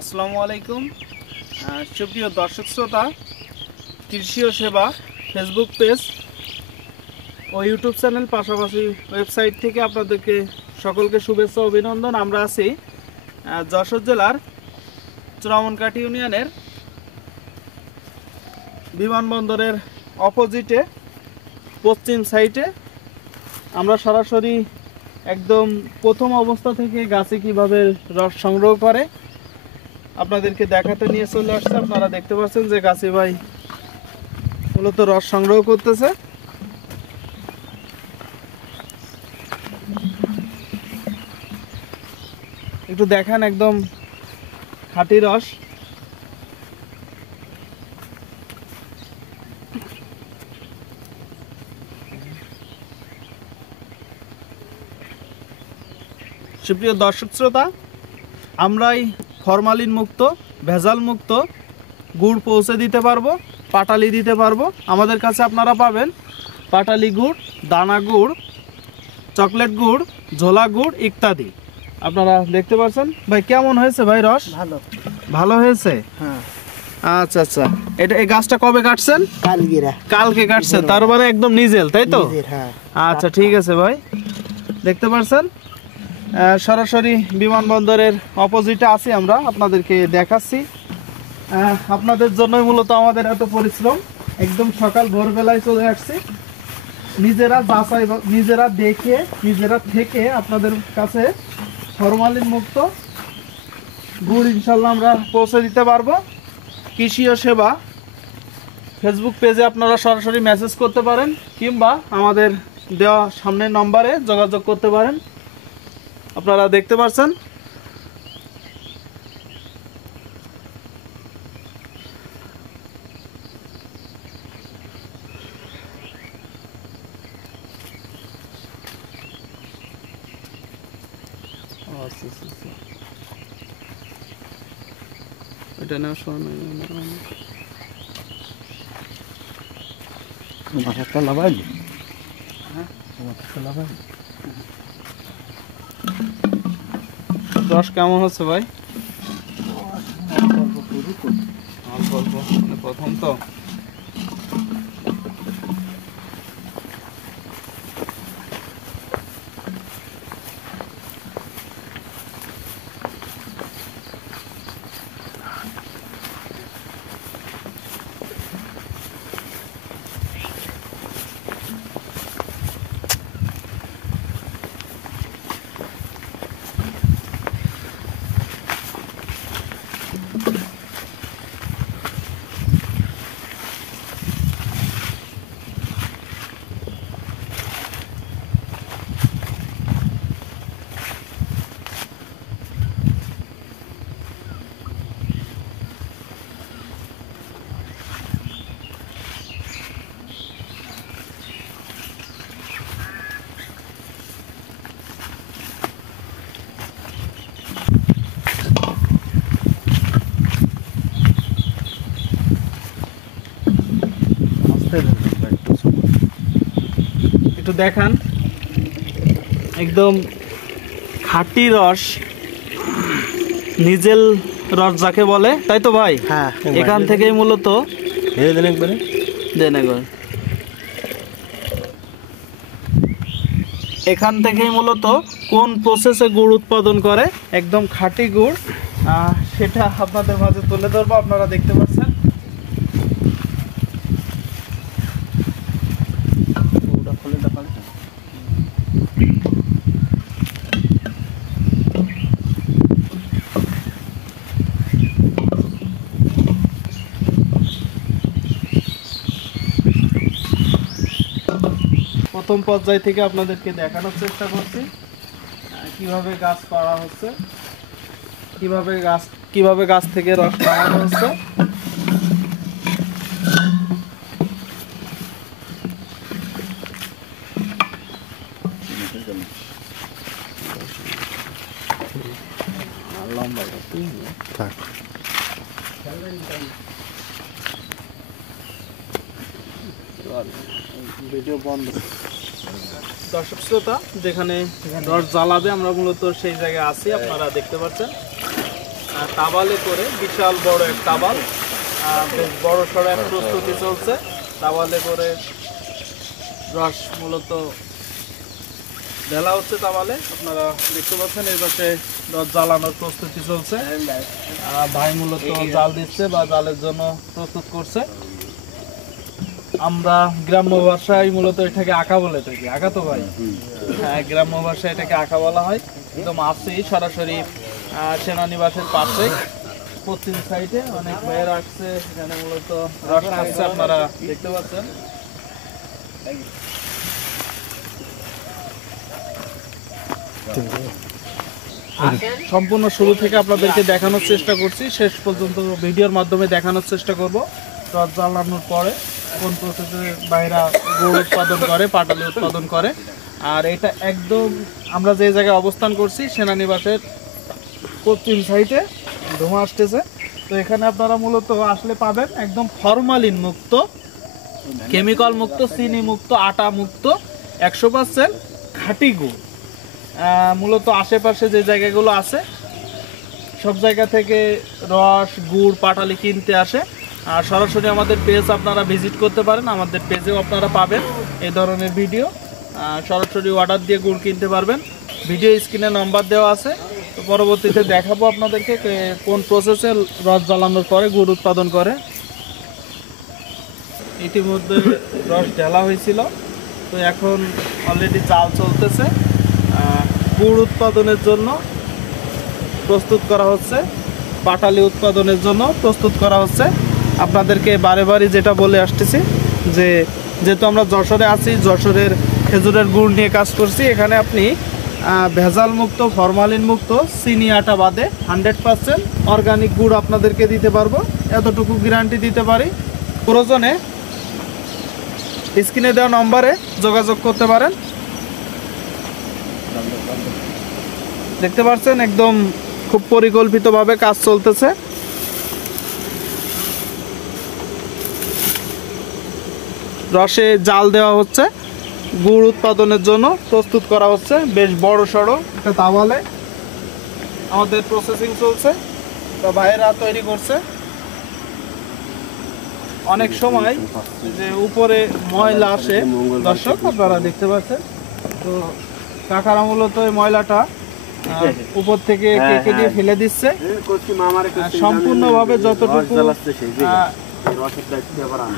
আসসালামু আলাইকুম। সুপ্রিয় দর্শক শ্রোতা, কৃষি ও সেবা ফেসবুক পেজ ও ইউটিউব চ্যানেল পাশাপাশি ওয়েবসাইট থেকে আপনাদেরকে সকলকে শুভেচ্ছা অভিনন্দন। আমরা আছি যশোর জেলার চুরামনকাঠি ইউনিয়নের বিমানবন্দরের অপোজিটে পশ্চিম সাইডে। আমরা সরাসরি একদম প্রথম অবস্থা থেকে গাছে কিভাবে রস সংগ্রহ করে আপনাদেরকে দেখাতে নিয়ে চলে আসছে। আপনারা দেখতে পাচ্ছেন যে গাছি ভাই মূলত রস সংগ্রহ করতেছে। একটু দেখান, একদম খাঁটি রস। সুপ্রিয় দর্শক শ্রোতা, আমরাই ফরমালিন মুক্ত, ভেজাল মুক্ত গুড় পৌঁছে দিতে পারবো, পাটালি দিতে পারবো। আমাদের কাছে আপনারা পাবেন পাটালি গুড়, দানা গুড়, চকলেট গুড়, ঝোলা গুড় ইত্যাদি। আপনারা দেখতে পাচ্ছেন। ভাই কেমন হয়েছে ভাই রস? ভালো ভালো হয়েছে। হ্যাঁ। আচ্ছা আচ্ছা, এই গাছটা কবে কাটছেন? কালকে কাটছেন, তার মানে একদম নিজেল, তাই তো? হ্যাঁ। আচ্ছা ঠিক আছে ভাই, দেখতে পাচ্ছেন সরাসরি বিমানবন্দরের অপোজিটে আছি আমরা, আপনাদেরকে দেখাচ্ছি। আপনাদের জন্যই মূলত আমাদের এত পরিশ্রম। একদম সকাল ভোরবেলায় চলে আসছি, নিজেরা যাচাই, নিজেরা দেখে, নিজেরা থেকে আপনাদের কাছে ফরমালিন মুক্ত গুড় ইনশাল্লাহ আমরা পৌঁছে দিতে পারবো। কৃষি ও সেবা ফেসবুক পেজে আপনারা সরাসরি মেসেজ করতে পারেন কিংবা আমাদের দেওয়া সামনের নম্বরে যোগাযোগ করতে পারেন। আপনারা দেখতে পাচ্ছেন এটা না রস কেমন হচ্ছে ভাই? অল্প অল্প, মানে প্রথম তো। একটু দেখান, একদম খাঁটি রস, নিজেল রস যাকে বলে, তাই তো ভাই? হ্যাঁ। এখান থেকেই মূলত এখান থেকেই মূলত কোন প্রসেসে গুড় উৎপাদন করে, একদম খাঁটি গুড়, সেটা আপনাদের মাঝে তুলে ধরবো। আপনারা দেখতে পাচ্ছেন প্রথম পর্যায় থেকে আপনাদেরকে দেখানোর চেষ্টা করছি কিভাবে গাছ পাড়া হচ্ছে, কিভাবে গাছ থেকে রস নামানো হচ্ছে। ভিডিও বন্ধ। দর্শক শ্রোতা, যেখানে রস জ্বালাবে আমরা মূলত সেই জায়গায় আছি, আপনারা দেখতে পাচ্ছেন। তাবালে করে, বিশাল বড় এক তাবাল, বেশ বড় সড়ো এক প্রস্তুতি চলছে। তাবালে করে রস মূলত ঢেলা হচ্ছে তাবালে, আপনারা দেখতে পাচ্ছেন। এই পাশে রস জ্বালানোর প্রস্তুতি চলছে। ভাই মূলত জাল দিচ্ছে বা জালের জন্য প্রস্তুত করছে। আমরা গ্রাম্য ভাষায় মূলত এটাকে আঁকা বলে থাকি। আঁকা তো ভাই? হ্যাঁ, গ্রাম্য ভাষায় এটাকে আঁকা বলা হয়। একদম আসছেই সরাসরি সেনানিবাসের পাশে পশ্চিম সাইডে অনেক ভাইয়েরা আসছে, এখানে মূলত রস আসছে, আপনারা দেখতে পাচ্ছেন। সম্পূর্ণ শুরু থেকে আপনাদেরকে দেখানোর চেষ্টা করছি, শেষ পর্যন্ত ভিডিওর মাধ্যমে দেখানোর চেষ্টা করব। রস জ্বালানোর পরে কোন প্রসেসে বাইরা গুড় উৎপাদন করে, পাটালি উৎপাদন করে। আর এটা একদম আমরা যে জায়গায় অবস্থান করছি সেনানিবাসের পশ্চিম সাইডে ধোঁয়া আসতেছে। তো এখানে আপনারা মূলত আসলে পাবেন একদম ফরমালিন মুক্ত, কেমিক্যাল মুক্ত, চিনি মুক্ত, আটা মুক্ত 100% খাঁটি গুড়। মূলত আশেপাশে যে জায়গাগুলো আছে সব জায়গা থেকে রস, গুড়, পাটালি কিনতে আসে। আর সরাসরি আমাদের পেজ আপনারা ভিজিট করতে পারেন, আমাদের পেজেও আপনারা পাবেন এই ধরনের ভিডিও। সরাসরি অর্ডার দিয়ে গুড় কিনতে পারবেন। ভিডিও স্ক্রিনে নাম্বার দেওয়া আছে। তো পরবর্তীতে দেখাবো আপনাদেরকে কোন প্রসেসে রস জ্বালানোর পরে গুড় উৎপাদন করে। ইতিমধ্যে রস ঢালা হয়েছিল, তো এখন অলরেডি জাল চলতেছে। গুড় উৎপাদনের জন্য প্রস্তুত করা হচ্ছে, পাটালি উৎপাদনের জন্য প্রস্তুত করা হচ্ছে। আপনাদেরকে বারে বারে যেটা বলে আসতেছি যে যেহেতু আমরা যশোরে আছি, যশোরের খেজুরের গুড় নিয়ে কাজ করছি। এখানে আপনি ভেজাল মুক্ত, ফরমালিন মুক্ত, চিনি আটা বাদে 100% অর্গানিক গুড় আপনাদেরকে দিতে পারবো, এতটুকু গ্যারান্টি দিতে পারি। প্রয়োজনে স্ক্রিনে দেওয়া নম্বরে যোগাযোগ করতে পারেন। দেখতে পাচ্ছেন একদম খুব পরিকল্পিতভাবে কাজ চলতেছে। রসে জাল দেওয়া হচ্ছে, গুড় উৎপাদনের জন্য প্রস্তুত করা হচ্ছে। বেশ বড় সড়ো একটা তাওয়ালে আমাদের প্রসেসিং চলছে, তো ভাইয়েরা তৈরি করছে। অনেক সময় যে উপরে ময়লা আসে, দর্শক আপনারা দেখতে পাচ্ছেন, তো কাকারা মূলত এই ময়লাটা উপর থেকে কেটে দিয়ে ফেলে দিচ্ছে। সম্পূর্ণভাবে যতটুকু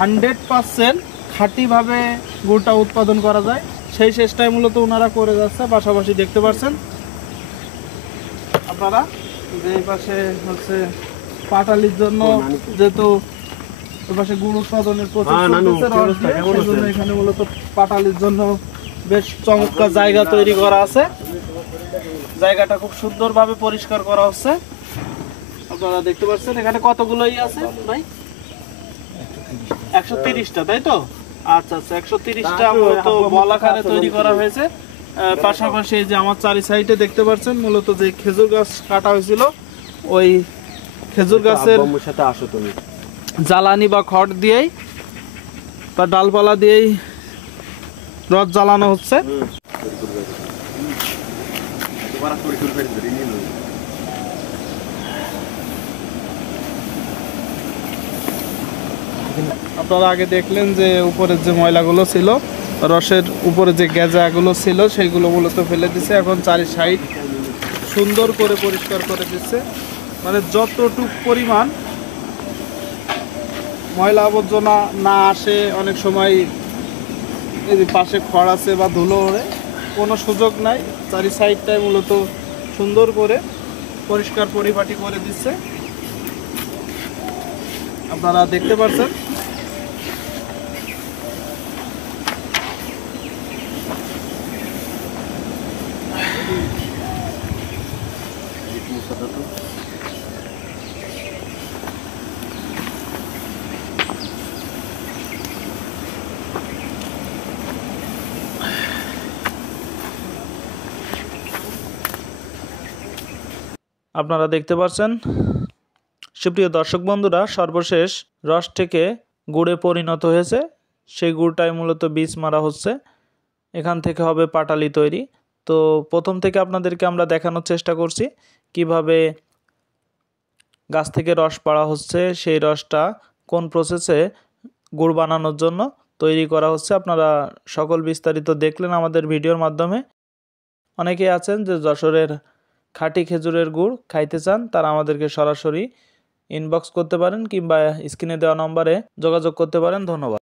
100% খাঁটিভাবে গুড়টা উৎপাদন করা যায় সেই চেষ্টায় মূলত ওনারা করে যাচ্ছে। পাশাপাশি দেখতে পাচ্ছেন আপনারা যে এই পাশে হচ্ছে পাটালির জন্য, যেহেতু এই পাশে গুড় উৎপাদনের প্রসেস চলতেছে রস দিয়ে, সেজন্য এখানে মূলত পাটালির জন্য বেশ চমৎকার জায়গা তৈরি করা আছে। জায়গাটা খুব সুন্দরভাবে পরিষ্কার করা হচ্ছে, আপনারা দেখতে পাচ্ছেন। এখানে কতগুলোই আছে ভাই? 130টা, তাই তো? আচ্ছা আচ্ছা, 130টা মূলত বল আকারে তৈরি করা হয়েছে। পাশাপাশি যে আমার চারি সাইডে দেখতে পাচ্ছেন মূলত যে খেজুর গাছ কাটা হয়েছিল, ওই খেজুর গাছের জ্বালানি বা খড় দিয়েই বা ডালপালা দিয়েই রথ জ্বালানো হচ্ছে। আপনারা আগে দেখলেন যে উপরের যে ময়লাগুলো ছিল, রসের উপরে যে গেজাগুলো ছিল সেইগুলো মূলত ফেলে দিচ্ছে। এখন চারি সাইড সুন্দর করে পরিষ্কার করে দিচ্ছে, মানে যতটুক পরিমাণ ময়লা আবর্জনা না আসে। অনেক সময় এই যে পাশে খড় আছে বা ধুলো ওড়ে, কোনো সুযোগ নাই। চারি সাইডটাই মূলত সুন্দর করে পরিষ্কার পরিপাটি করে দিচ্ছে, আপনারা দেখতে পাচ্ছেন। আপনারা দেখতে পাচ্ছেন সুপ্রিয় দর্শক বন্ধুরা, সর্বশেষ রস থেকে গুড়ে পরিণত হয়েছে। সেই গুড়টাই মূলত বীজ মারা হচ্ছে, এখান থেকে হবে পাটালি তৈরি। তো প্রথম থেকে আপনাদেরকে আমরা দেখানোর চেষ্টা করছি কিভাবে গাছ থেকে রস পাড়া হচ্ছে, সেই রসটা কোন প্রসেসে গুড় বানানোর জন্য তৈরি করা হচ্ছে আপনারা সকল বিস্তারিত দেখলেন আমাদের ভিডিওর মাধ্যমে। অনেকেই আছেন যে যশোরের খাঁটি খেজুরের গুড় খাইতে চান, তারা আমাদেরকে সরাসরি ইনবক্স করতে পারেন কিংবা স্ক্রিনে দেওয়া নম্বরে যোগাযোগ করতে পারেন। ধন্যবাদ।